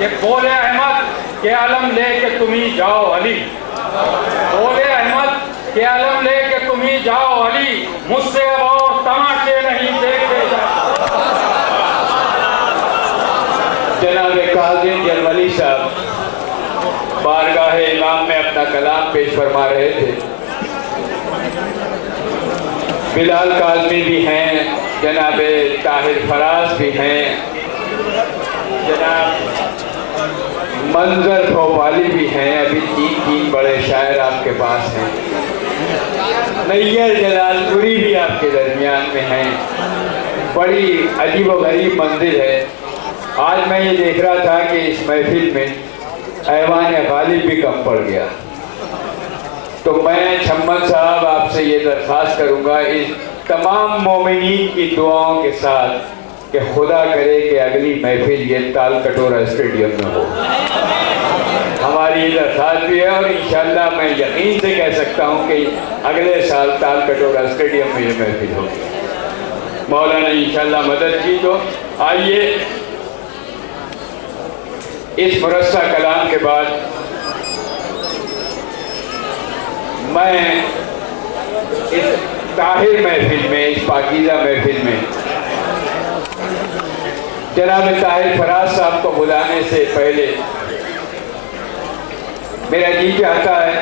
कि बोले अहमद के आलम ले के तुम ही जाओ अली, बोले अहमद के आलम ले के तुम ही जाओ अली, मुझसे अब और तमाशे नहीं देखे जाते। जनाब काज़ी जलवली साहब बारगाह इमाम में अपना कलाम पेश फरमा रहे थे। बिलाल काज़मी भी हैं, जनाब ताहिर फराज भी हैं, जनाब मंजर भोपाली भी हैं। अभी तीन बड़े शायर आपके पास हैं। नैयर जलालपुरी भी आपके दरमियान में हैं। बड़ी अजीब व गरीब मंजिल है। आज मैं ये देख रहा था कि इस महफिल में ऐवान गालिब भी कम पड़ गया, तो मैं छम्मन साहब आपसे ये दरख्वास्त करूंगा इस तमाम मोमिनीन की दुआओं के साथ कि खुदा करे कि अगली महफिल ये ताल कटोरा स्टेडियम में हो। हमारी ये दरख्वास्त भी है और इंशाअल्लाह मैं यकीन से कह सकता हूँ कि अगले साल ताल कटोरा स्टेडियम में ये महफिल होगी। मौला ने इंशाअल्लाह मदद की। तो आइए इस मुरस्सा कलाम के बाद मैं इस ताहिर महफिल में, इस पाकीज़ा महफिल में जनाब ताहिर फराज साहब को बुलाने से पहले मेरा जी चाहता है,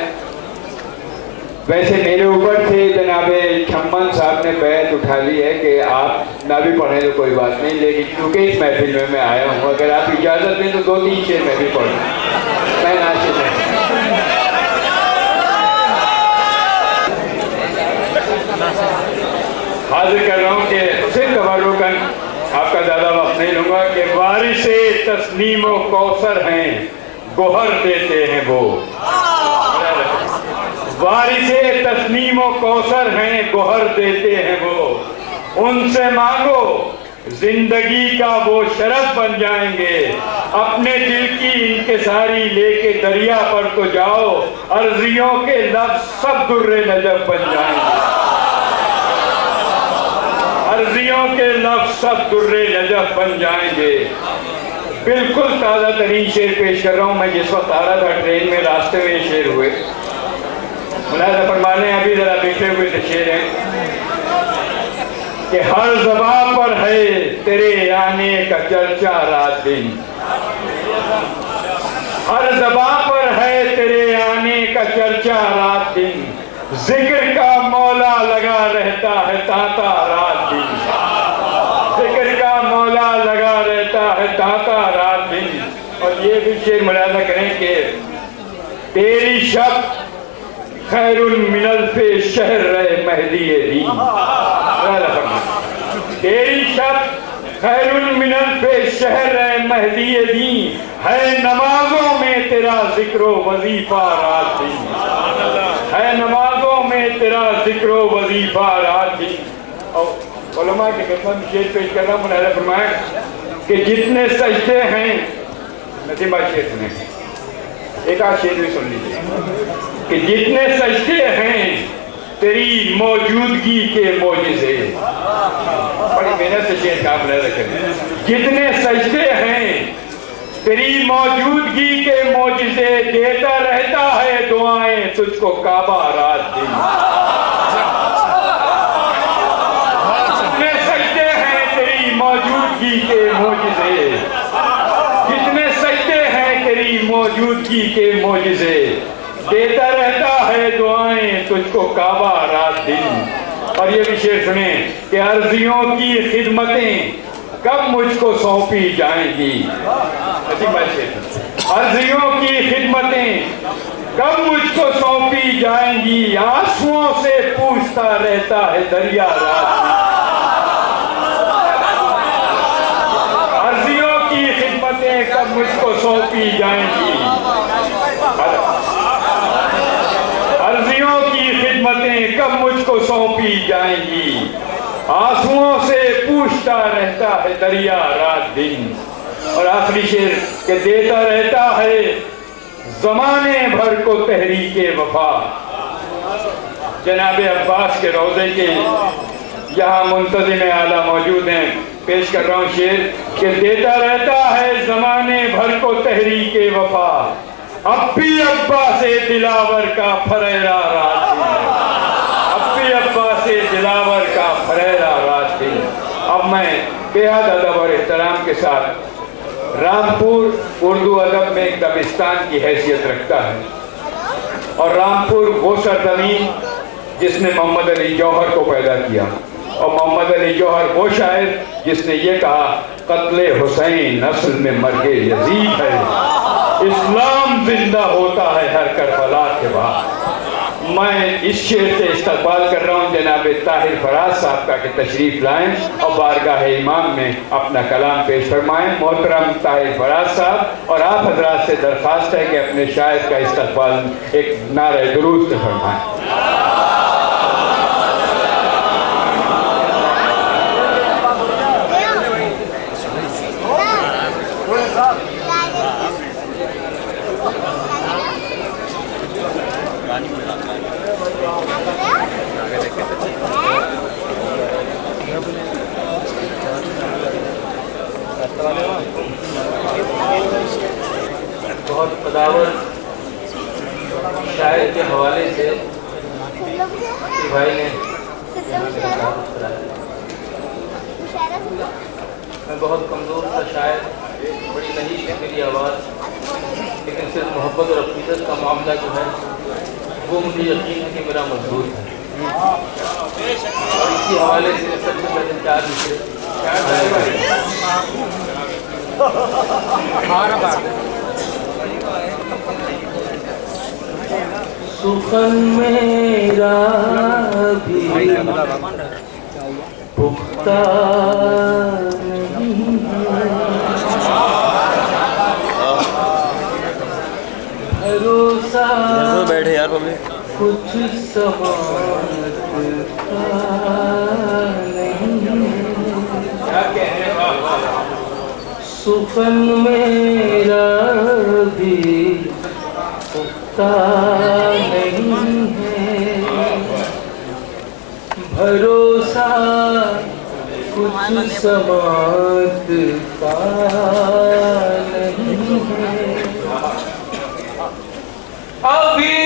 वैसे मेरे ऊपर थे, जनाब छम्मन साहब ने बैत उठा ली है कि आप ना भी पढ़ें तो कोई बात नहीं, लेकिन क्योंकि इस महफिल में मैं आया हूँ, अगर आप इजाज़त दें तो 2-3 शेर मैं भी पढ़ूँ। मैं नाशिद नहीं। हाजिर कर रहा हूँ कि सिर्फ तबर्रुकन, आपका ज़्यादा वक्त नहीं लूँगा, कि वारिसे तस्नीम व कौसर हैं गोहर देते हैं वो। वारिसे तस्नीम व कौसर हैं गोहर देते हैं वो, उनसे मांगो जिंदगी का वो शरफ बन जाएंगे। अपने दिल की इंकिसारी लेके दरिया पर तो जाओ, अर्जियों के लफ्ज़ सब दुर्रे नजब बन जाएंगे। अर्जियों के लफ्ज़ सब दुर्रे नजब बन जाएंगे। बिल्कुल ताज़ा तरीन शेर पेश कर रहा हूँ। मैं जिस वक्त आ रहा था ट्रेन में, रास्ते में ये शेर हुए, मुलाज़ा फरमाने अभी जरा बैठे हुए थे। शेर है कि हर ज़बां पर है तेरे आने का चर्चा रात दिन, हर ज़बां पर है तेरे आने का चर्चा रात दिन, जिक्र का मौला लगा रहता है ताता रात दिन, जिक्र का मौला लगा रहता है ताता रात दिन। और ये भी शेर मुलाज़ा करें कि तेरी शब खैरुल मिनल पे शहर रहे महदी दी, तेरी शब खैरुल मिनल पे शहर रहे महदी दी, है नमाजों में तेरा जिक्रो वजीफा रात दिन, है नमाजों में तेरा जिक्रो वजीफा रात दिन। और उलमा के खिदमत में शेर पेश कर रहा हूँ। मुलाज़ा फरमाया कि जितने सजदे हैं, नसीम बात शेर सुने, एक आध शेर भी सुन लीजिए, कि जितने सजदे हैं तेरी मौजूदगी के मोजिज़े। बड़ी मेहनत से शेर का मुलाज़ा करें। जितने सजदे हैं तेरी मौजूदगी के मोजिज़े, देता रहता है दुआएं तुझको काबा रात दिन। जितने सजदे हैं तेरी मौजूदगी के मोजिज़े, जितने सजदे हैं तेरी मौजूदगी के मोजिज़े, देता रहता है दुआएं तुझको काबा रात दिन। और ये भी शेर सुने कि अर्जियों की खिदमतें कब मुझको सौंपी जाएंगी। अर्जियों की खिदमतें कब मुझको सौंपी जाएंगी, आंसुओं से पूछता रहता है दरिया रात। अर्जियों की खिदमतें कब मुझको सौंपी जाएंगी, अर्जियों की खिदमतें कब मुझको सौंपी जाएंगी, आंसुओं से पूछता रहता है दरिया रात दिन। और आखिरी शेर के देता रहता है ज़माने भर को तहरीके वफा। जनाब अब्बास के रोज़े के यहाँ मुंतज़िम आला मौजूद हैं, पेश कर रहा हूँ शेर कि देता रहता है जमाने भर को तहरीके वफा, अब भी अब्बा से दिलावर का फरेरा रात है, अब भी अब्बा से दिलावर का फरेरा रात है। अब मैं बेहद अदब और एहतराम के साथ, रामपुर उर्दू अदब में एक दबिस्तान की हैसियत रखता है, और रामपुर वो सरजमीन जिसने मोहम्मद अली जौहर को पैदा किया, और मोहम्मद अली जौहर वो शायर जिसने ये कहा, कत्ले हुसैन नस्ल में मर्गे यजीद है, इस्लाम जिंदा होता है हर करबला के बाद। मैं इस शेर से इस्तकबाल कर रहा हूँ जनाब ताहिर फराज साहब का कि तशरीफ लाएं और बारगाह इमाम में अपना कलाम पेश फरमाएं। मोहतरम ताहिर फराज साहब, और आप हजरात से दरख्वास्त है कि अपने शायर का इस्तकबाल एक नारे दुरूद से फरमाएं। बहुत कदावर शायर के हवाले से भाई ने मैं बहुत कमज़ोर सा शायर, बड़ी नहीं है मेरी आवाज़, लेकिन सिर्फ मोहब्बत और अक़ीदत का मामला जो है वो मुझे यकीन है कि मेरा मजबूत है। और इसी हवाले से सबसे पहले चार सुखन मेरा भी पुख्ता नहीं भरोसा बैठे यार पब्लिक कुछ समानता नहीं, सुखन मेरा भी पुख्ता नहीं है, भरोसा कुछ समानता नहीं है, अभी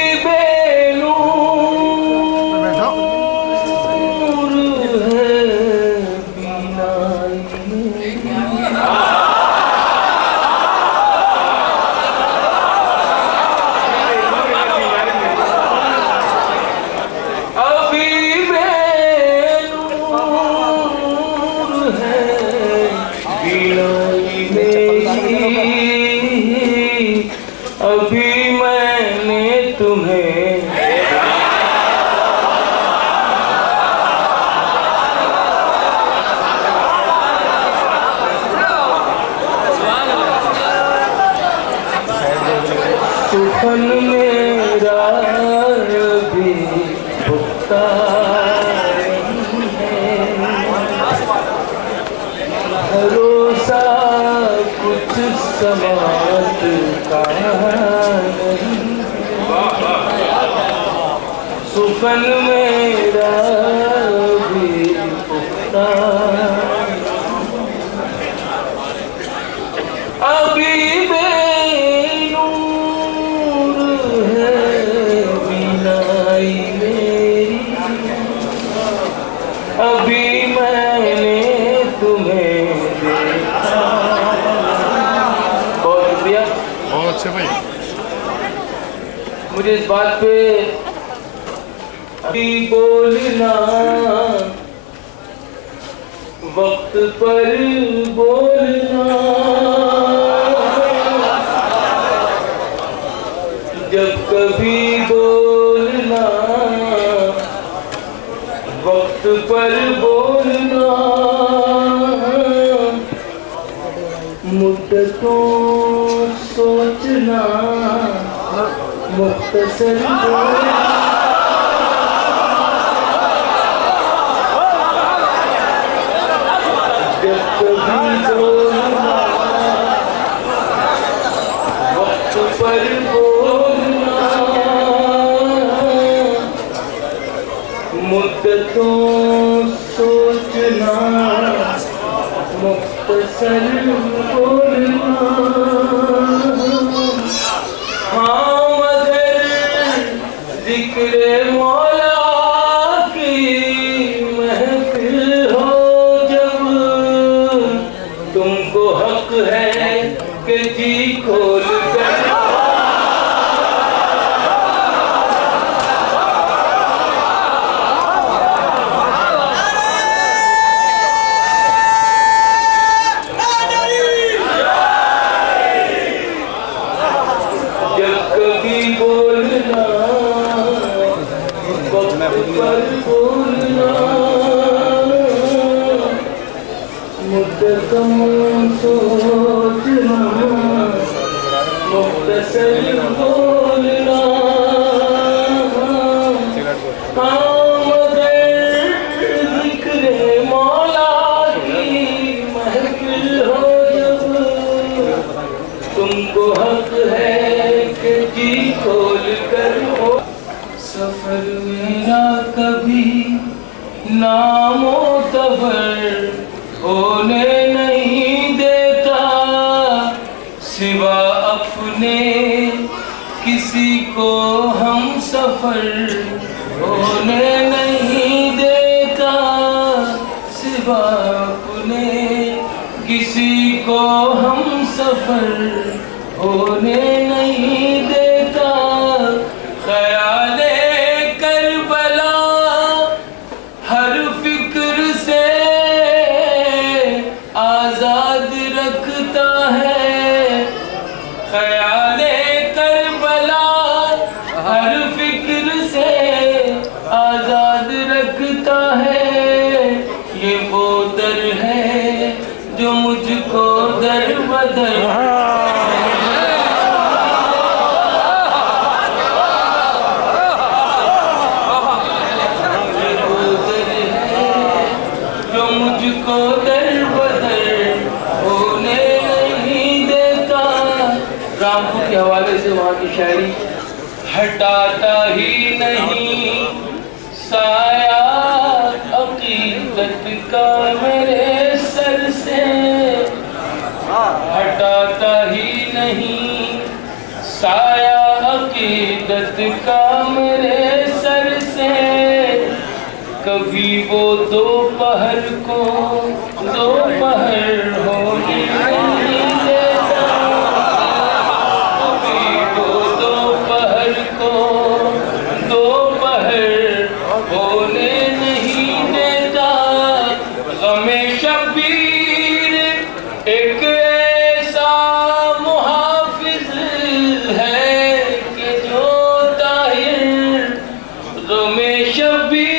सुखन मेरा भी पुख्ता नहीं है, भरोसा कुछ समात का नहीं, सुखन मेरा भी पुख्ता अभी अभी मैंने तुम्हें देखा। बहुत शुक्रिया, बहुत अच्छे भाई। मुझे इस बात पे अभी बोलना, वक्त पर बोलना, जब कभी बोलना, वक्त पर बोलना, मुद्दतों सोचना, मुख्तसर बोलना, जब कभी बोलना, वक्त पर बोलना, मुद्दतों सोचना, मुख्तसर तुमको हक है कि जी खोल कर तुमको हक है कि जी खोल कर हो। सफर मेरा कभी नामोतबर होने नहीं देता, सिवा अपने किसी को हम सफर होने नहीं देता, सिवा अपने किसी को हम सफर होने नहीं देता। ख्याले करबला हर फिक्र से आजाद रखता है, ख्याले करबला हर फिक्र से आजाद रखता है। ये वो दर है जो मुझको दर बदर मुझको दर बदर होने नहीं देता। रामपुर के हवाले से वहाँ की शायरी, हटाता ही नहीं साया अकीदत का मेरे सर से, हटाता ही नहीं साया अकीदत का मेरे सर से। कभी वो दोपहर को दोपहर होने नहीं देता, कभी वो दोपहर को दोपहर होने नहीं देता। गमे शबीर एक ऐसा मुहाफिज है कि जो ताहिर, गमे शबीर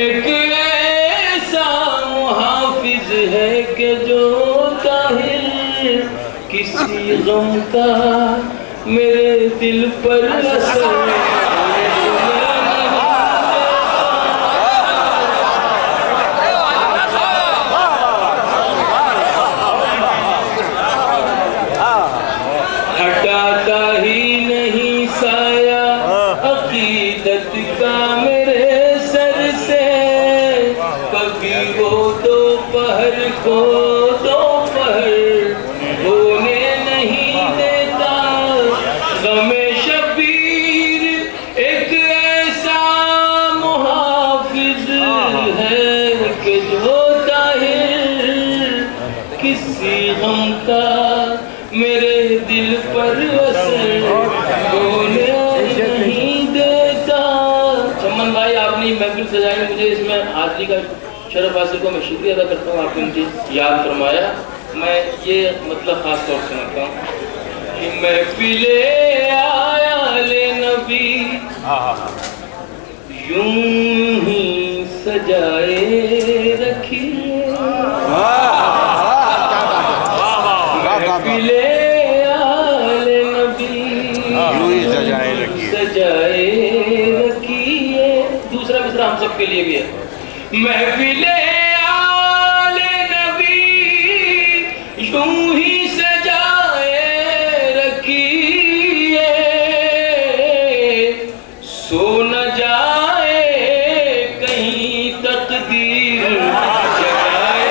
एक ऐसा मुहाफिज है कि जो ताहिर, किसी गम का मेरे दिल पर असर हटाता ही नहीं साया अकीदत का मेरे सर से। कभी वो दोपहर को दोपहर होने नहीं देता। गमे शबीर एक ऐसा मुहाफिज है कि जो ताहिर, किसी गम का मेरे दिल पर असर होने नहीं देता। चमन भाई, आपने महफिल सजाई, मुझे इसमें हाजिरी का शरफ हासिल को मैं शुक्रिया अदा करता हूँ। आपने मुझे याद फरमाया। मैं ये मतलब खास तौर से सुनाता हूँ कि महफिले आया ले नबी यूं ही सजाए रखिए, महफिले आले नबी सजाए रखिए। दूसरा मिसरा हम सबके लिए भी है। महफिले आले नबी यूं ही सजाए रखिए, सो न जाए कहीं तकदीर जगाए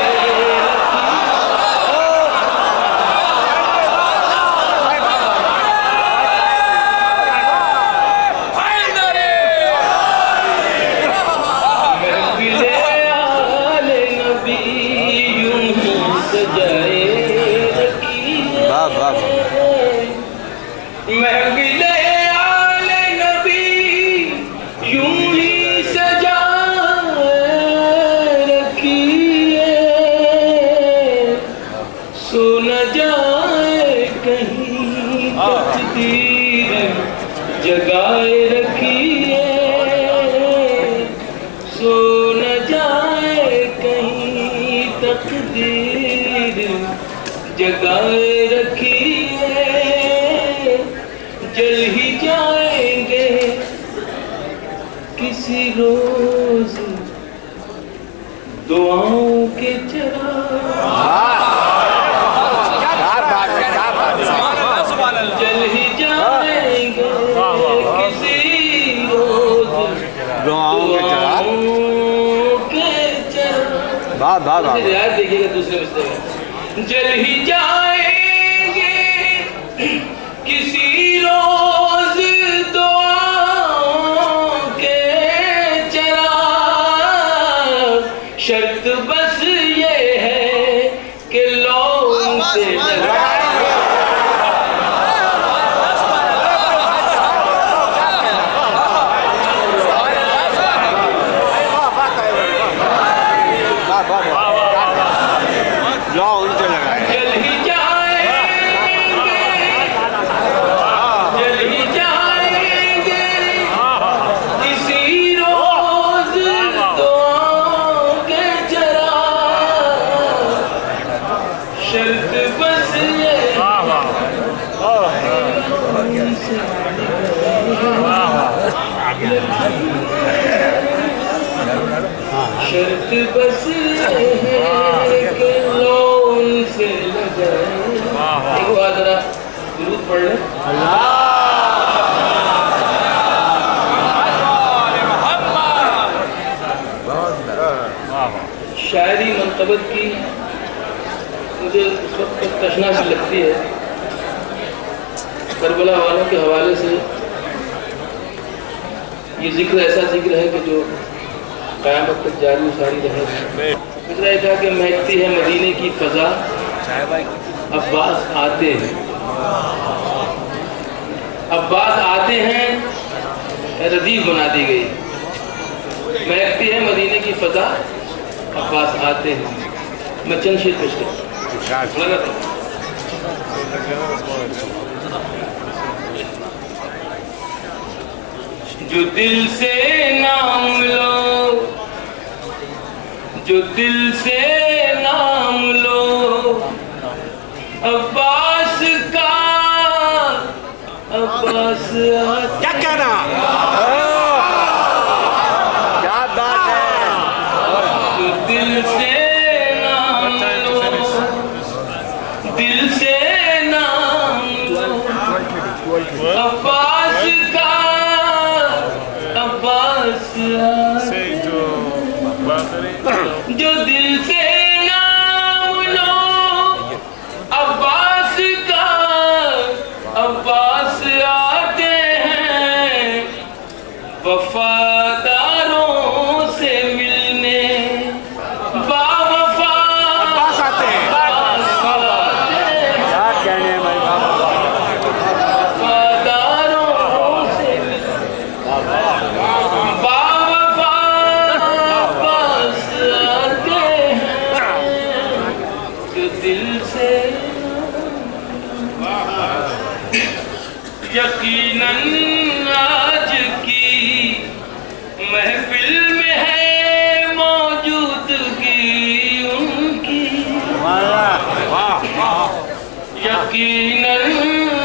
महफिले सो न जाए कहीं तकदीर जगाए रखिए, सो न जाए कहीं तकदीर जगाए रखिए, जल ही जाएंगे किसी रोज दुआओं के चिराग, जल ही जाएंगे किसी रोज दुआओं के चिराग। रियायत देखिएगा दूसरे मिसरे में, जल ही जाएंगे किसी रोज दुआओं के चिराग, शर्त बस ये है कि लो उनसे लगाए। जल ही जाएंगे, जल ही जाएंगे किसी रोज दुआओं के चिराग, शर्त बस ये शर्त बस ये है कि लो उनसे लगाए। एक बार जरा दुरूद पढ़ ले। शायरी मंतबत की मुझे उस वक्त तक तशना सी लगती है। करबला वालों के हवाले से ये जिक्र ऐसा जिक्र है कि जो क़यामत तक जारी सारी रहे। दूसरा था कि महकती है मदीने की फ़ज़ा, अब्बास आते हैं, अब्बास आते हैं रदीफ बना दी गई। महकती है मदीने की फ़ज़ा, अब्बास आते हैं। मैं चंद शेर पेश करता हूं। जो दिल से नाम लो, जो दिल से नाम लो अब्बास का, अब्बास क्या कहना, क्या बात है। जो दिल से नाम लो, दिल से नाम लो अब्बास का, अब्बास जो दिल से नाम लो अब्बास का, अब्बास आते हैं वफादारों से मिलने, बावफा अब्बास आते हैं। क्या कहने भाई, वफादारों से यकीनन आज की महफिल में है मौजूदगी उनकी, यकीनन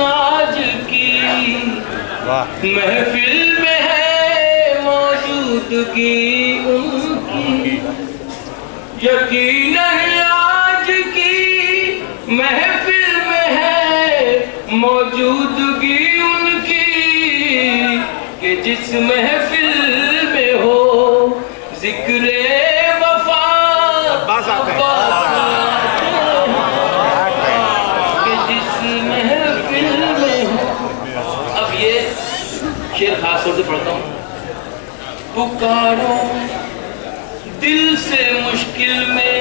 आज की महफिल में है मौजूदगी उनकी, यकीनन आज की महफिल में है मौजूदगी उनकी, कि जिस महफिल में हो जिक्रे वफा, कि जिस महफिल में हो। अब ये शेर खास तौर से पढ़ता हूँ। पुकारो दिल से मुश्किल में,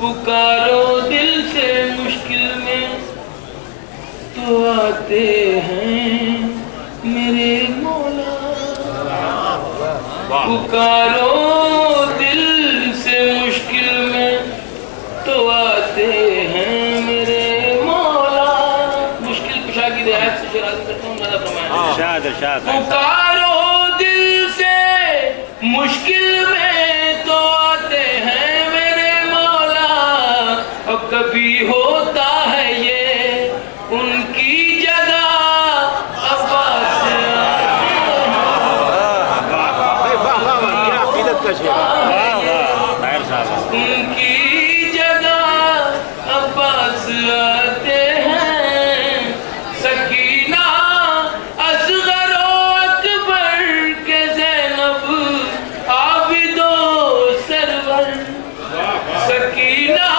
पुकारो दिल से मुश्किल में तो आते हैं मेरे मौला, पुकारो दिल से मुश्किल में तो आते शेर आगे करता हूँ, ज़्यादा फरमाया। इरशाद इरशाद पुकारो दिल से मुश्किल में तो आते हैं मेरे मौला, और कभी होता है ये उनकी जगह अब्बास आते हैं, उनकी जगह अब्बास आते हैं। सकीना असगर अकबर के ज़ैनब आबिदो सरवर, सकीना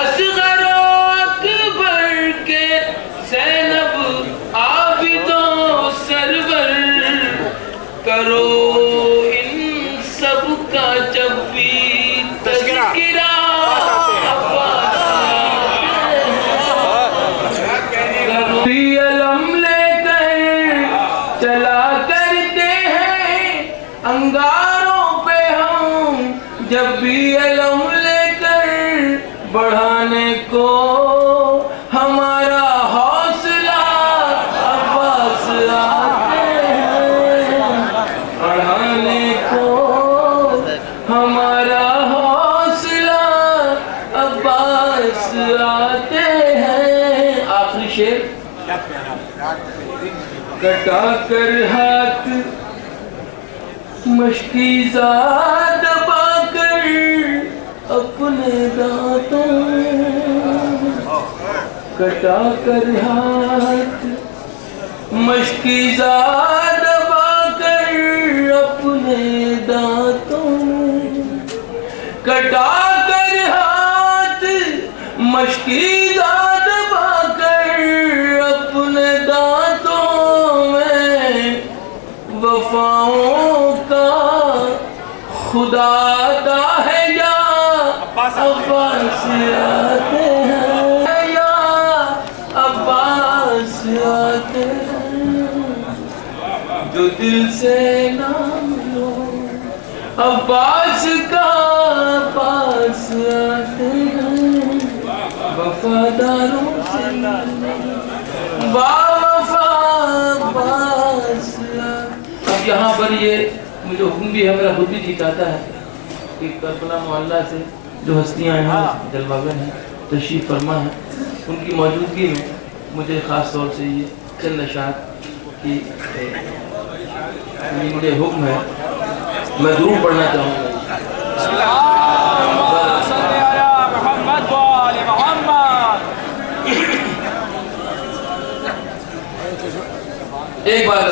असगर अकबर के ज़ैनब आबिदो सरवर, करो इन सब का जब भी तज़किरा भी अलम लेकर चला करते हैं अंगारों पे हम, जब भी अलम लेकर बढ़ाने को हमारा हौसला अब्बास आते हैं, बढ़ाने को हमारा हौसला अब्बास आते हैं। आखिरी शेर, कटा कर हाथ मशकीज़ा दबा कर अपने दांतों, कटा कर हाथ मशकीज़ा दबा कर अपने दांतों, कटा कर हाथ मशकीज़ा दबा कर अपने दांतों में, वफाओं का खुदा आता है या अब्बास आते हैं, या अब्बास आते हैं। जो दिल से नाम लो अब्बास का पास आते हैं, वफादारों से बावफा अब्बास। अब यहाँ पर ये मुझे हुक्म भी है, मेरा खुद भी जी चाहता है कि करबला मोहल्ला से जो हस्तियाँ हैं, जलवागर हैं, तशरीफ़ फरमा है, उनकी मौजूदगी में मुझे ख़ास तौर से ये चंद अशात की मुझे हुक्म है, मैं ज़रूर पढ़ना चाहूँगा। एक बार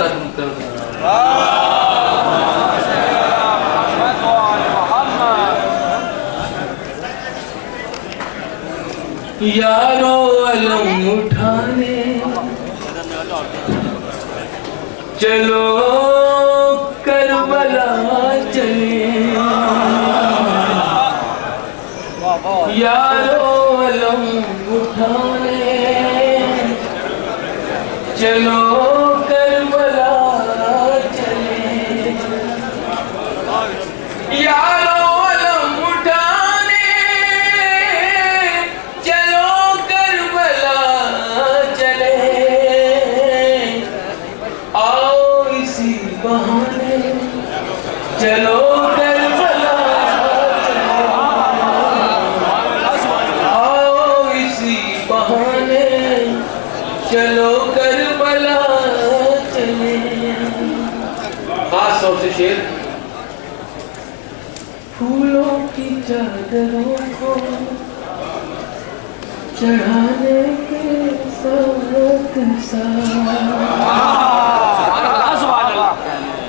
यारो अलम उठाने चलो करबला चले, यारो अलम उठाने चलो करबला चले, यारो अलम उठाने चलो करबला चले, आओ इसी बहाने चलो करबला चले, आओ इसी बहाने चलो करबला चले। खास तौर से शेर, फूलों की चादरों को चढ़ाने के साथ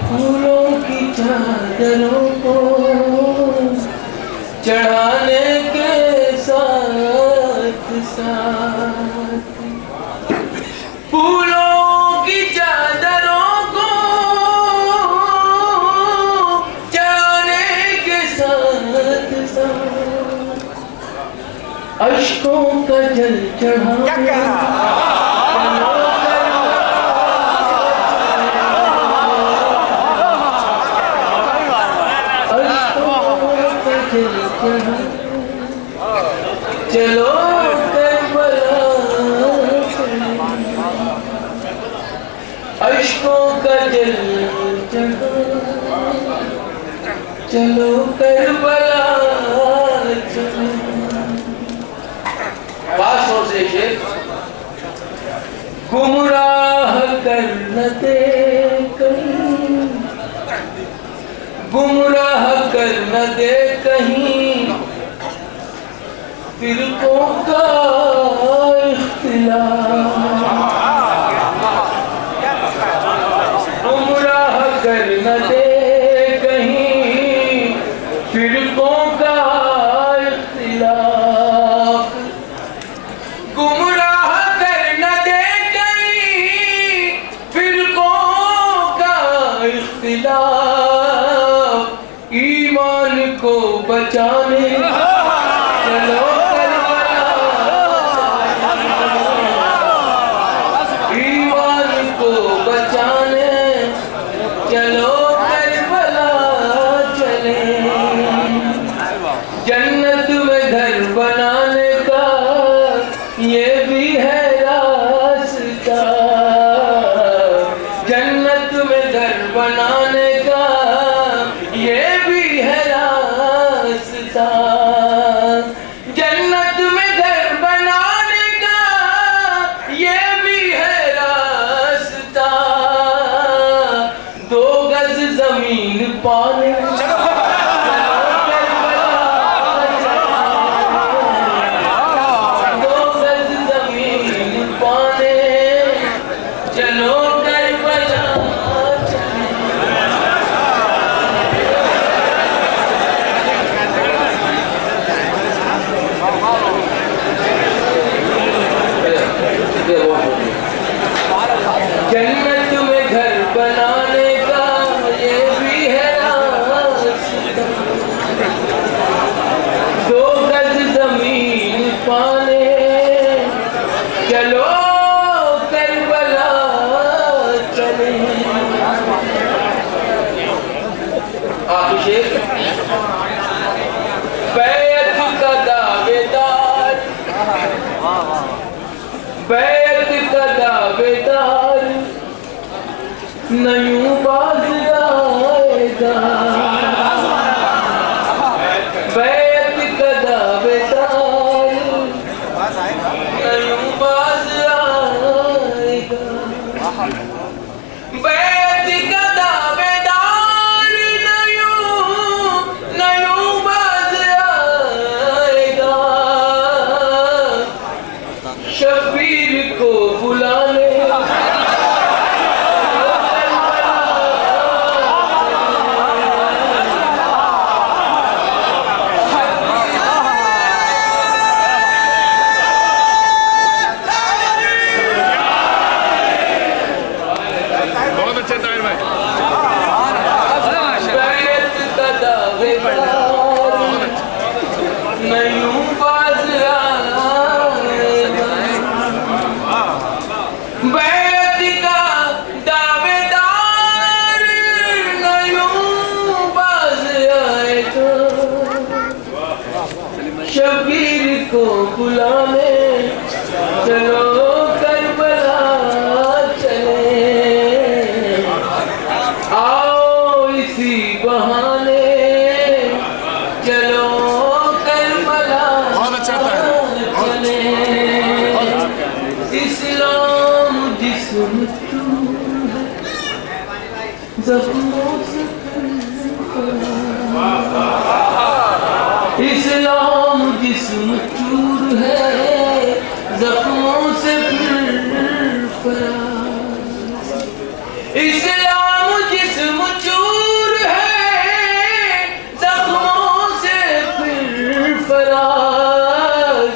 फूलों की चादरों को चढ़ाने के साथ साथ, फूलों की चादरों को चढ़ाने के साथ साथ, अश्कों का जल चढ़ाने चलो करबला इश्कों का जल चढ़ा, चलो करबला चलो। पास और से शेर, गुमराह कर न दे कहीं, गुमराह कर न दे कहीं, फिरकों का इख्तिलाफ। गुमराह कर न दे कहीं, फिरकों का इख्तिलाफ। गुमराह कर न दे कहीं, फिरकों का इख्तिलाफ। ईमान को बचाने चलो करबला, ईमान को बचाने चलो करबला चले। जन्नत में घर बनाने का ये भी है रास्ता, जन्नत में घर बनाने का ये भी है रास्ता। जन्नत में घर बनाने का ये भी है रास्ता। 2 गज जमीन पाने चलो करबला चले। 2 गज जमीन पाने चलो करबला चले। जन्नत में घर बनाने का ये भी है रास्ता। 2 गज जमीन पाने चलो करबला चले। आखिरी शेर, बैत का दावेदार, बैत का दावेदार न यूं बाज आएगा। बैत का दावेदार न यूं बाज आएगा। बैत का दावेदार न यूं बाज आएगा। शबीर को बुलाने बहुत अच्छे ताहिर भाई। बैत का दावेदार न यूं बाज आएगा। बैत का दावेदार न यूं बाज आएगा। शबीर को बुलाने चलो करबला चले। आओ इसी बहाने चलो करबला बहुत अच्छा था। चले। इस्लाम जिस्म चूर है, जख्मों से इस्लाम जिस्म चूर है, जख्मों से फिर फराज। इस्लाम जिस्म चूर है, जख्मों से फिर फराज।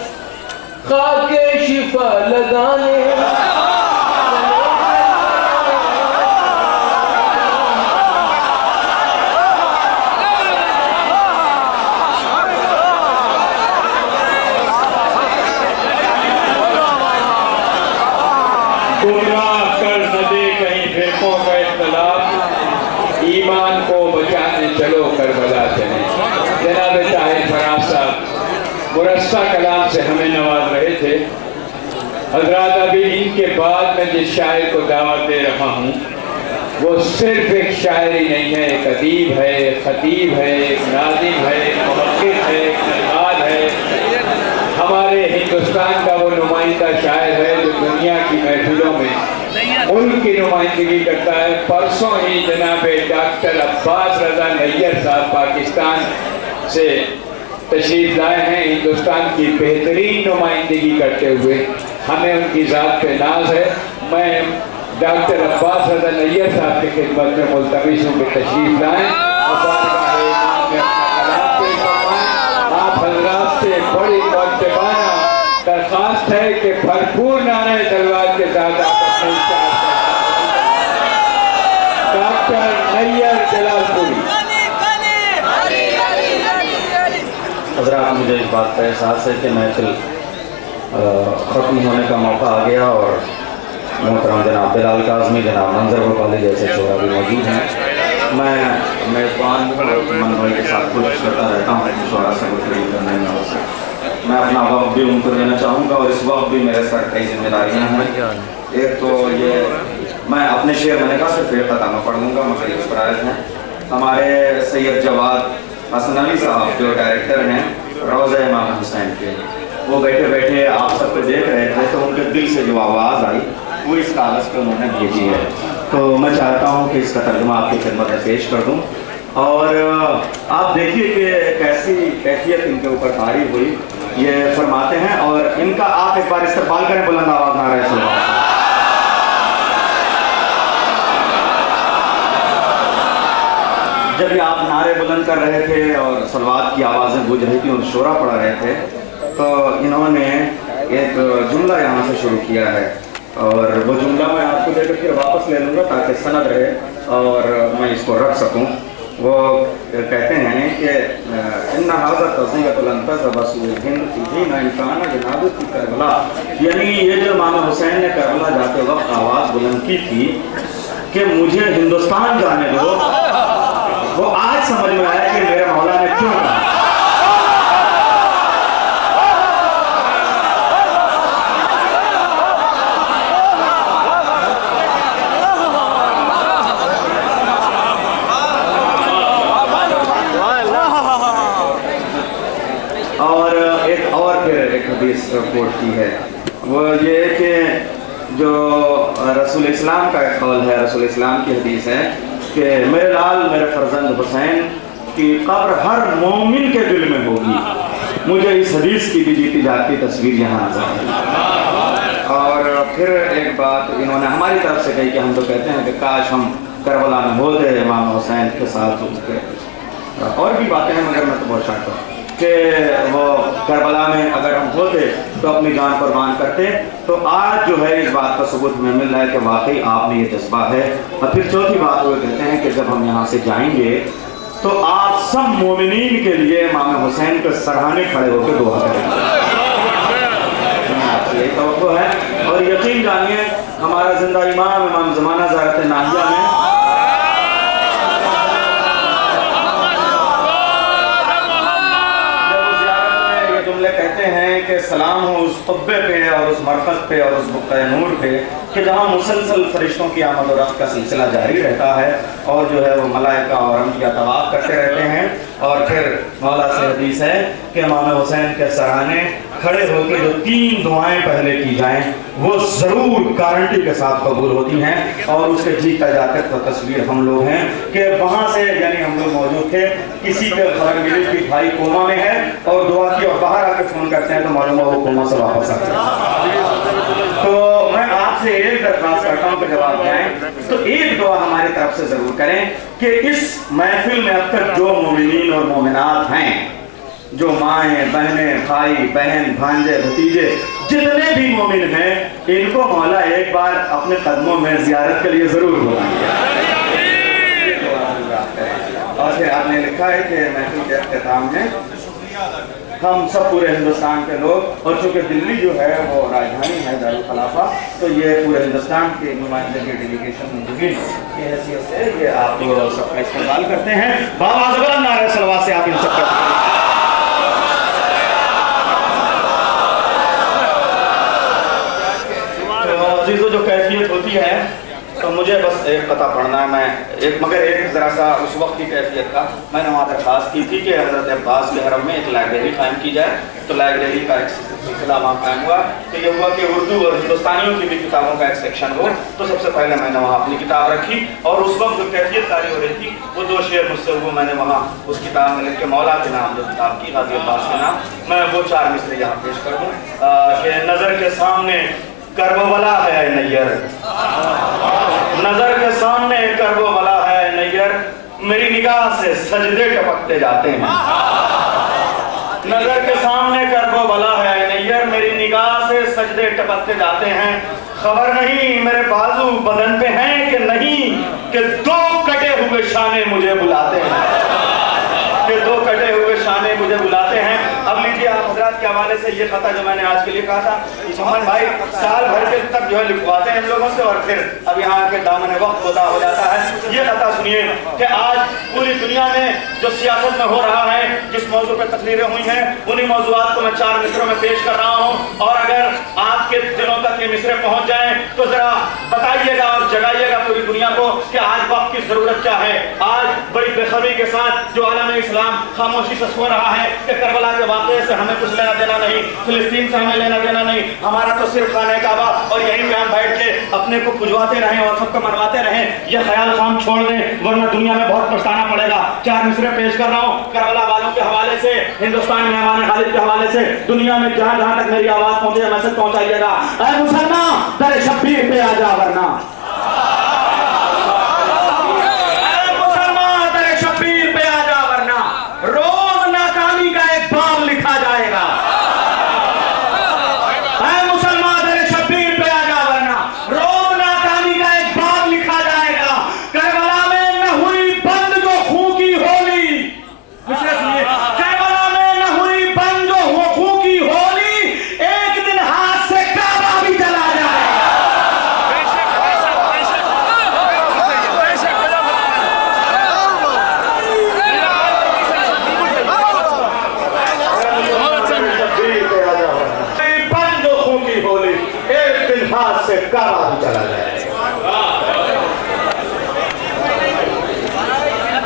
खाके शिफा लगाने गुमराह कर न दे कहीं फिरकों का इख्तिलाफ। ईमान को बचाने चलो करबला चले। जनाब ताहिर फराज साहब मुरस्सा कलाम से हमें नवाज रहे थे। हजरात, अभी इनके बाद मैं जिस शायर को दावत दे रहा हूँ वो सिर्फ एक शायरी नहीं है, एक अदीब है, एक खतीब है, एक नाज़िम है, एक मुहक्किक है, एक नज़ाद है। हमारे हिंदुस्तान का वो नुमाइंदा शायर है जो दुनिया की महफिलों में उनकी नुमाइंदगी करता है। परसों ही जनाब डॉक्टर अब्बास रजा नैयर साहब पाकिस्तान से तशरीफ लाए हैं हिंदुस्तान की बेहतरीन नुमाइंदगी करते हुए। हमें उनकी ज़ात पे नाज है। मैं डॉक्टर अब्बास रजा नैयर साहब की खिदमत में मुल्तमिस हूँ कि तशरीफ लाएँ। आप हजरात से बड़ी मर्तबाना दरख्वास्त है कि भरपूर नारे तलवार के साथ आप अपने डॉक्टर नैयर जलालपुरी। हज़रात, मुझे इस बात का एहसास है कि महफिल ख़त्म होने का मौका आ गया और मोहतरम जनाब बिलाल काज़मी, जनाब मंजर गोपाली जैसे शोरा भी मौजूद हैं। मैं मेज़बान मन भाई के साथ कोशिश करता रहता हूँ शोरा से गुफ्तगू करने में। मैं अपना वक्त भी उनको देना चाहूँगा और इस वक्त भी मेरे सर कई जिम्मेदारियाँ हैं। एक तो ये मैं अपने शेर मैंने कहा सिर्फ एक खत्म पढ़ लूँगा, मगर इस प्राइज हैं हमारे सैयद जवाद हसन अली साहब जो डायरेक्टर हैं रोज़ा इमाम हुसैन के। वो बैठे बैठे आप सबको देख रहे थे तो उनके दिल से जो आवाज़ आई वो इस कागज़ पे उन्होंने भेजी है। तो मैं चाहता हूँ कि इसका तर्जुमा आपकी खिदमत में पेश कर दूँ और आप देखिए कि कैसी कैफियत इनके ऊपर तारीफ हुई। ये फरमाते हैं और इनका आप एक बार इस्तेमाल करें बुलंद आवाज़ नारे सलावत। जब ये आप नारे बुलंद कर रहे थे और सलवात की आवाज़ें गूंज रही थी और शोरा पढ़ रहे थे तो इन्होंने एक जुमला यहाँ से शुरू किया है और वो जुमला मैं आपको देकर फिर वापस ले लूँगा ताकि सनद रहे और मैं इसको रख सकूँ। वो कहते हैं कि इन्ना हाज़ा करबला, यानी ये जो इमाम हुसैन ने करबला जाते वक्त आवाज़ बुलंद की थी कि मुझे हिंदुस्तान जाने दो, वो आज समझ में आया कि मेरे मौला ने क्यों कहा। और फिर एक हदीस कोट की है, वो ये कि जो रसूल इस्लाम का एक कौल है, रसूल इस्लाम की हदीस है कि मेरे लाल मेरे फर्जंद हुसैन की कब्र हर मोमिन के दिल में होगी। मुझे इस हदीस की भी जीती जाती तस्वीर यहाँ नजर आई। और फिर एक बात इन्होंने हमारी तरफ से कही कि हम तो कहते हैं कि काश हम करबला में होते इमाम हुसैन के साथ उनके, और भी बातें हैं मगर मैं तो बहुत शायद हूँ कि वो करबला में अगर हम होते तो अपनी जान कुर्बान करते। तो आज जो है इस बात का सबूत हमें मिल रहा है कि वाकई आप में ये जज्बा है। और फिर चौथी बात वो कहते हैं कि जब हम यहाँ से जाएंगे तो आप सब मोमिनीन के लिए इमाम हुसैन के सराहने खड़े होकर दुआ करेंगे। आपसे यही तवक्को है और यकीन जानिए हमारा जिंदा इमाम ज़माना ज़ारत नाहिया में कहते हैं कि सलाम हो उस कुब्बे पे और उस मरकज़ पे और उस बुक़्क़ा नूर पे कि जहाँ मुसलसल फरिश्तों की आमद और रफ्त का सिलसिला जारी रहता है और जो है वो मलाइका और अंबिया तवाफ़ करते रहते हैं। और फिर मौला से हदीस है कि इमाम हुसैन के सराहने खड़े होकर जो 3 दुआएं पहले की जाएं वो ज़रूर गारंटी के साथ कबूल होती हैं। और उसके जीता जाते तो तस्वीर हम लोग हैं कि वहाँ से यानी हम लोग मौजूद थे, किसी के खबर मिली कि भाई कोमा में है और दुआ की और बाहर आकर फ़ोन करते हैं तो मालूम वो कोमा से वापस आते हैं। तो मैं आपसे एक दरख्वास्त करता हूँ कि जब आप जाएँ तो एक दुआ हमारी तरफ से ज़रूर करें कि इस महफिल में अब तक जो मोमिनीन और मोमिनात हैं, जो माएँ बहनें भाई बहन भांजे भतीजे जितने भी मोमिन हैं, इनको मौला एक बार अपने कदमों में ज़ियारत के लिए ज़रूर बुलाएंगे। और फिर आपने लिखा है कि महफिल के अख्ताम में हम सब पूरे हिंदुस्तान के लोग, और चूँकि दिल्ली जो है वो राजधानी है दारुल खलाफा, तो ये पूरे हिंदुस्तान के नुमाइंदे की डेलीगेशन मुंतकिल की हैसियत से ये आप सबका इस्तेमाल करते हैं। बाबा ज़बरदस्त नारे सलवात से आप इन सबका जो कैफियत होती है तो मुझे बस एक पता पढ़ना है, मगर एक ज़रा सा उस वक्त की कैफियत का मैंने वहाँ दरख्वास्त की थी कि हज़रत अब्बास के हरम में एक लाइब्रेरी कायम की जाए। तो लाइब्रेरी का एक सिलसिला वहाँ कायम हुआ। तो ये हुआ कि उर्दू और हिंदुस्तानियों की भी किताबों का एक सेक्शन हो। तो सबसे पहले मैंने वहाँ अपनी किताब रखी और उस वक्त जो कैफियत तारी हो रही थी वो 2 शेर मुझसे वो मैंने वहाँ उस किताब में लिख के मौला के नाम जो किताब की गाजी अब्बास के नाम, मैं वो 4 मिसरे यहाँ पेश कर दूँ कि नज़र के सामने करबला है नैयर, नजर के सामने करबला है नैयर, मेरी निगाह से सजदे टपकते जाते हैं। नजर के सामने करबला है नैयर, मेरी निगाह से सजदे टपकते जाते हैं। खबर नहीं मेरे बाजू बदन पे हैं कि नहीं कि 2 कटे हुए शाने मुझे बुलाते हैं, कि 2 कटे हुए शाने मुझे बुलाते हैं। अब लीजिए आप हजरात के हवाले से ये खता जो मैंने आज के लिए कहा था कि मोहन भाई साल भर के तक जो है लिखवाते हैं इन लोगों से और फिर अब यहाँ के दामन वक्त होता हो जाता है। ये खता सुनिए कि आज पूरी दुनिया में जो सियासत में हो रहा है, जिस मौजू पे तकरीरें हुई हैं, उन्हीं मौजूआत को मैं 4 मिसरों में पेश कर रहा हूँ। और अगर आपके दिलों तक ये मिसरे पहुँच जाएं तो जरा बताइएगा और जगाइएगा पूरी दुनिया को कि आज वक्त की जरूरत क्या है। आज बड़ी बेखबरी के साथ जो आलम इस्लाम खामोशी से सो रहा है कि करबला के वाक़े से हमें कुछ लेना देना नहीं, फिलिस्तीन से हमें लेना देना नहीं, हमारा तो सिर्फ खाने काबा और यहीं पे हम बैठ के अपने को पुजवाते रहें और सबको मनवाते रहें। यह ख्याल हम छोड़ दें वरना दुनिया में बहुत पछताना पड़ेगा। 4 मिसरे पेश कर रहा हूँ करबला वालों के हवाले से, हिंदुस्तान मेहमान खालिद के हवाले से। दुनिया में जहाँ जहाँ तक मेरी आवाज पहुंचे मैसेज पहुंचाइएगा। ऐ मुसलमान तेरे शब्बीर पे आ जा वरना,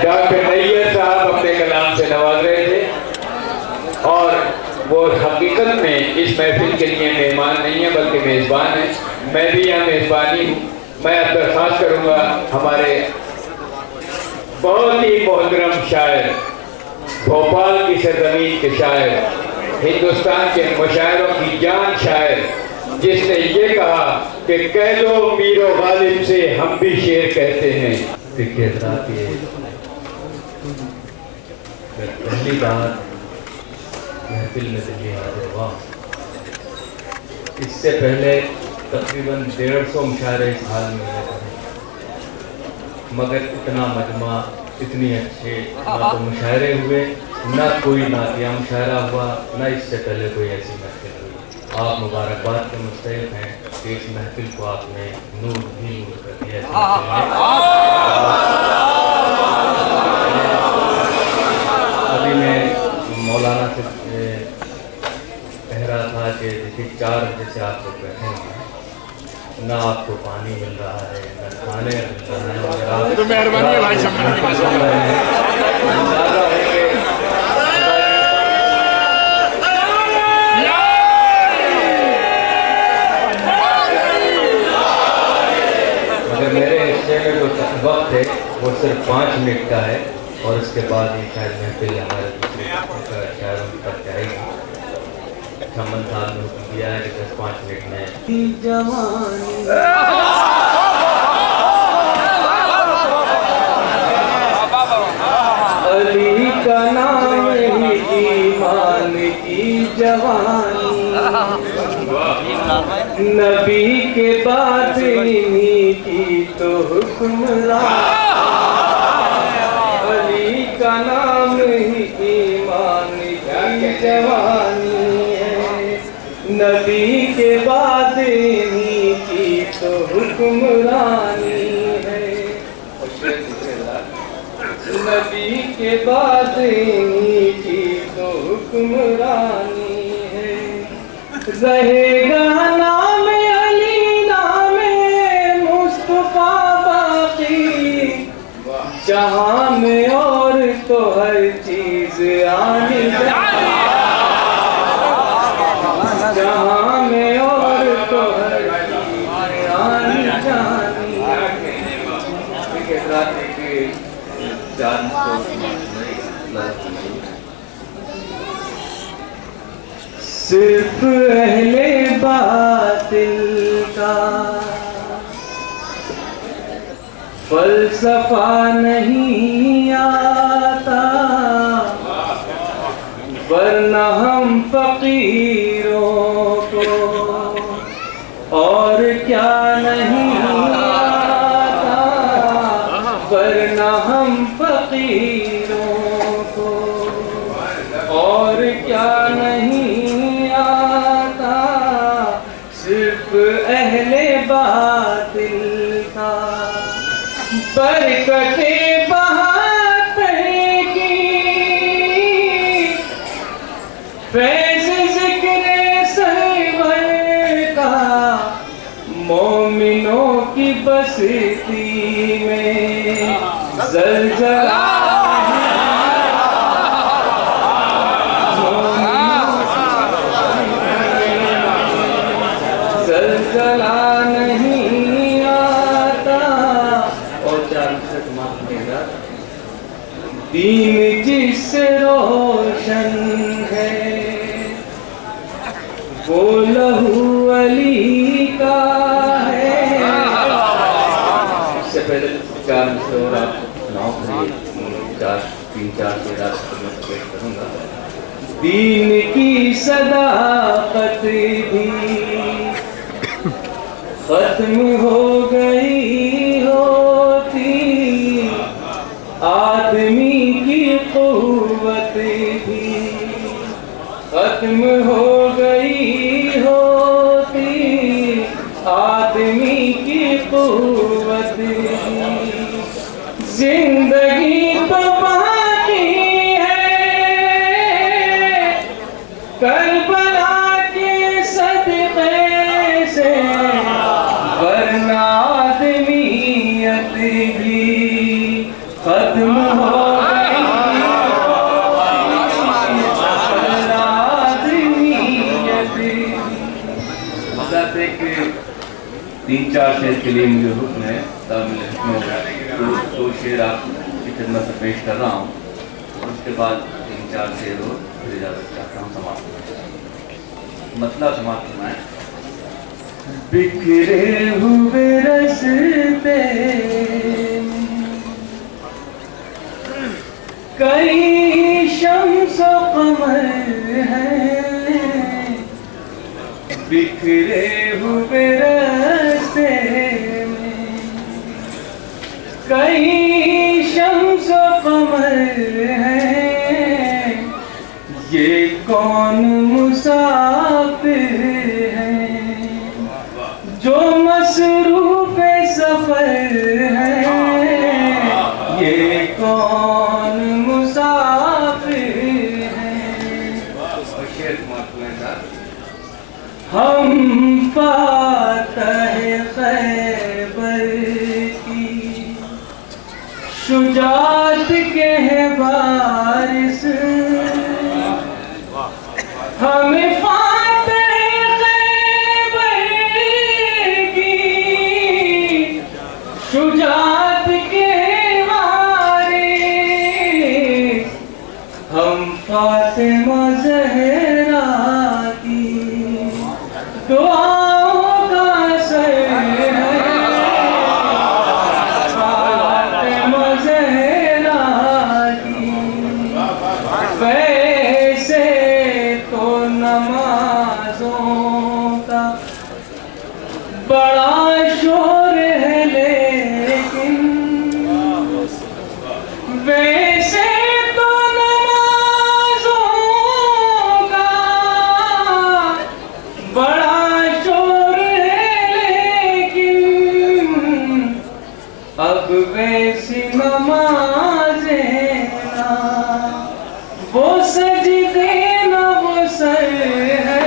डॉक्टर नैयर साहब अपने कलाम से नवाज रहे थे और वो हकीकत में इस महफिल के लिए मेहमान नहीं है बल्कि मेज़बान है। मैं भी यहाँ मेज़बानी हूँ। मैं अब दरख्वास्त करूँगा हमारे बहुत ही मोहतरम शायर, भोपाल की सरजमीन के शायर, हिंदुस्तान के मुशायरों की जान शायर, जिसने ये कहा कि कह दो मीरो गालिब से हम भी शेर कहते हैं। पहली बार महफिल में दिल्ली हाजिर हुआ। इससे पहले तकरीबन 150 मुशायरे इस हाल में हुए थे, मगर इतना मजमा, इतनी अच्छे ना तो मुशायरे हुए, ना कोई नातिया मुशायरा हुआ, ना इससे पहले कोई ऐसी महफिल हुई। आप मुबारकबाद के मुस्तहिक़ हैं कि इस महफिल को आपने नूर भी नूर कर दिया। अभी मैं मौलाना से कह रहा था कि देखिए 4 बजे से आप लोग बैठे हैं, ना आपको पानी मिल रहा है, ना खाने मिल रहा है। तो मेहरबानी है भाई मगर मेरे हिस्से में जो वक्त है वो सिर्फ 5 मिनट का है और उसके बाद ही शायद महफिल हमारे दूसरे शायरों तक जाएगी। चमन साहब ने हुक्म दिया है कि 10-5 मिनट में अली का नाम ही ईमान की जवानी, नबी के बाद इन्हीं की तो हुक्मरानी। अली का नाम ही ईमान की जवानी है, नबी के बाद इन्हीं की तो हुक्मरानी है। नबी के बाद इन्हीं की तो हुक्मरानी है। रहेगा नाम अली, नाम मुस्तफा सिर्फ अहले बातिल का फलसफा नहीं आता, वरना हम फकीरों को और क्या नहीं आता, वरना हम फकीरों को और क्या नहीं आता, सिर्फ अहले बातिल का बरकते बहाते की फैज़ ज़िक्र सरवर का मोमिनों की बस्ती में ज़लज़ला ज़लज़ला नहीं आता। और चार से समाप्त होगा। दीन जिससे रोशन है वो लहू अली का है। इससे पहले चार मिसरे और आपको सुनाओ, तीन चार शेर आपको मैं पेश करूंगा। दीन की सदाकत भी खत्म हो गई होती, आदमी की क़ुव्वत भी खत्म हो गई होती, आदमी की क़ुव्वत भी। जिंदगी तो बाकी है करबला के सदक़े से, वरना आदमियत भी खत्म हो गई, वरना आदमियत भी। मतलब एक तीन चार शेर के लिए मुझे हुक्म है, दो शेर आपकी खिदमत में पेश कर रहा हूँ, और उसके बाद तीन चार शेर और फिर इजाज़त चाहता हूँ समाप्त। मतलब समाप्त करना है। बिखरे हुए रस्ते कई शम्स कमर हैं, बिखरे हुए रास्ते में कई शम्स कमर हैं, ये कौन मुसाफिर हैं जो मसरूफ सफर हैं, ये कौन मुसाफिर हैं। हम फातह खैबर की शुजात के हैं वारिस, हमें फातह खैबर की शुजात के वारिस, हम फातिमा ज़हरा की दुआओं का असर है, फातिमा ज़हरा की। वैसे तो नमाज़ों का बड़ा शोर है, लेकिन वैसे तो नमाज़ों का बड़ा शोर है, लेकिन अब वैसी नमाज़ें ना वो सजदे ना वो सर है,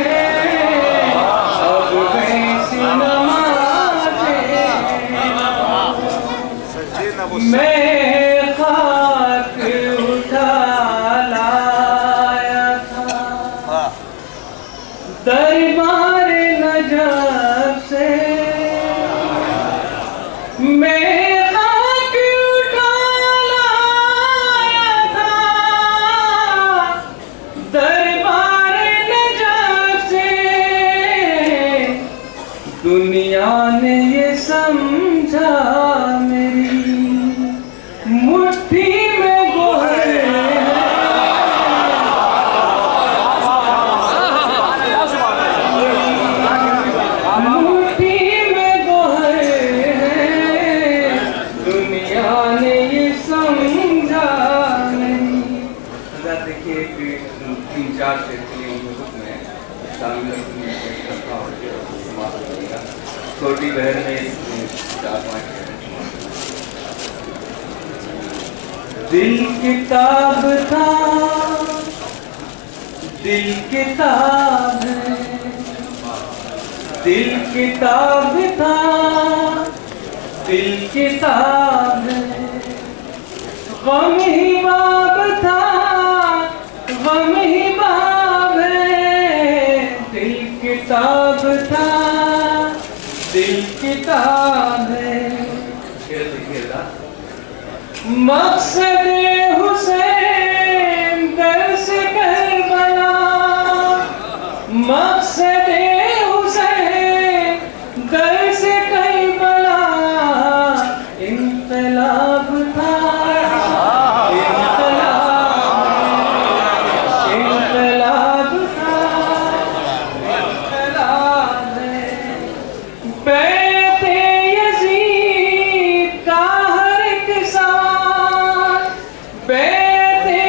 अब वैसी नमाज़ें मैं खाक उठा लाया था दरबार नजफ से, मैं खाक उठा दुनिया ने ये समझा मेरी मुट्ठी में गोहर मुट्ठी में गोहर है, दुनिया ने ये समझा नहीं। देखिए 3-4 से में शामिल छोटी बहन में 4-5 दिल किताब था, दिल किताब है, दिल किताब था, दिल किताब है, गम ही बाब था, गम ही बाब है, दिल किताब था, दिल किताब है। मकसद हुसैन दर्स करबला, मकसद हुसैन दर्स करबला, इंकलाब था, इंकलाब था, इंकलाब है। बैते यजीद का हर एक सवाल, बैते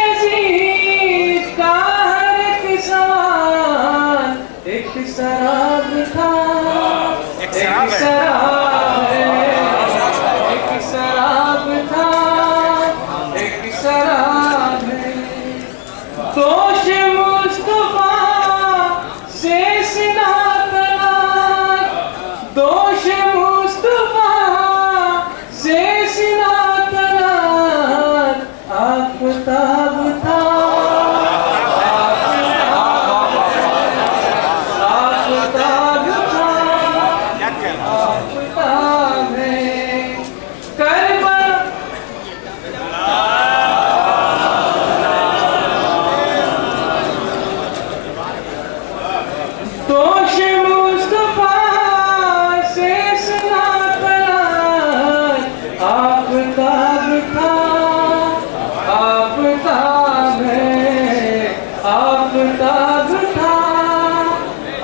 यजीद का हर एक सवाल, एक शराब था, एक शराब है, एक शराब था, एक शराब है। दोष मुस्तफा से सिना तलाक, दोष मुस्तफा से सिना तलाक, आफताब था, आफताब था, आफताब है। करबला दोष मुस्तफा से सुना तलाक, आफताब था, आफताब है, आफताब था,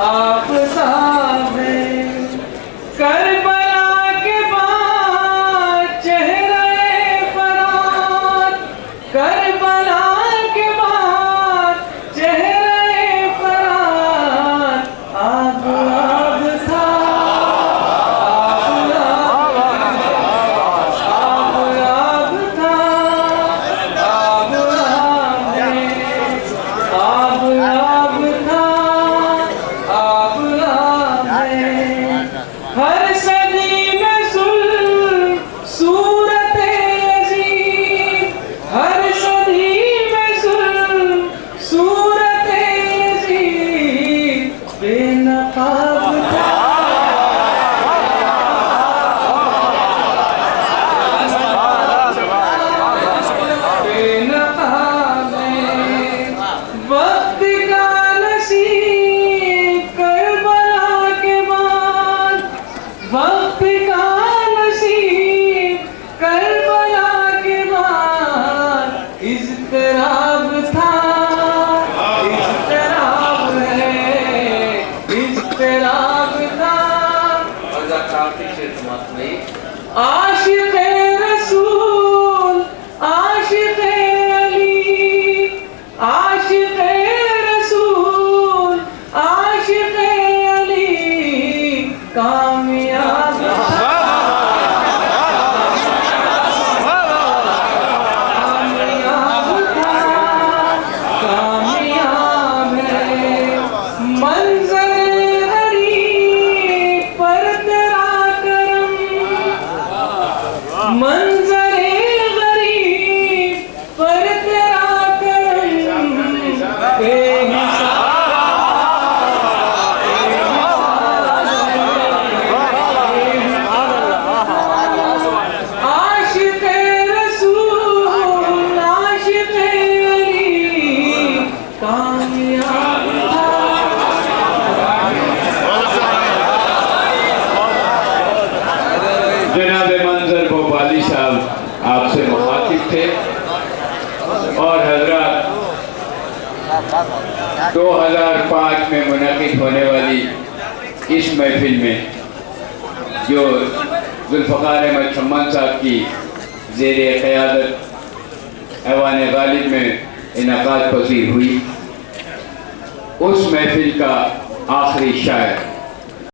आफताब है। करबला के बाद चेहरे फरात, करबला के बाद चेहरे फरात, आब आब था, आब आब था, आब आब है, आब आब था, आब आब है। हर सदी में जुल्म सूरत अजीब, हर सदी में जुल्म सूरत अजीब, बेनकाब था, बेनकाब है। वक्त का नसीब करबला के बाद, वक्त का नसीब करबला के बाद, इज़्तिराब था, इज़्तिराब है, इज़्तिराब था। आशिक़े रसूल, आशिक़े अली, आशिक़े रसूल, आशिक़े अली, कामयाब था, कामयाब था, कामयाब है। मंज़र गरीब पर तेरा करम, मंज़र गरीब पर तेरा करम, बेहिसाब, बेहिसाब, 2005 में मुनक़िद होने वाली इस महफिल में जो जुल्फ़कार अहमद शम्मान साहब की ज़ेर क़यादत ऐवान गालिब में इनक़ाद पज़ीर हुई, उस महफिल का आखिरी शायर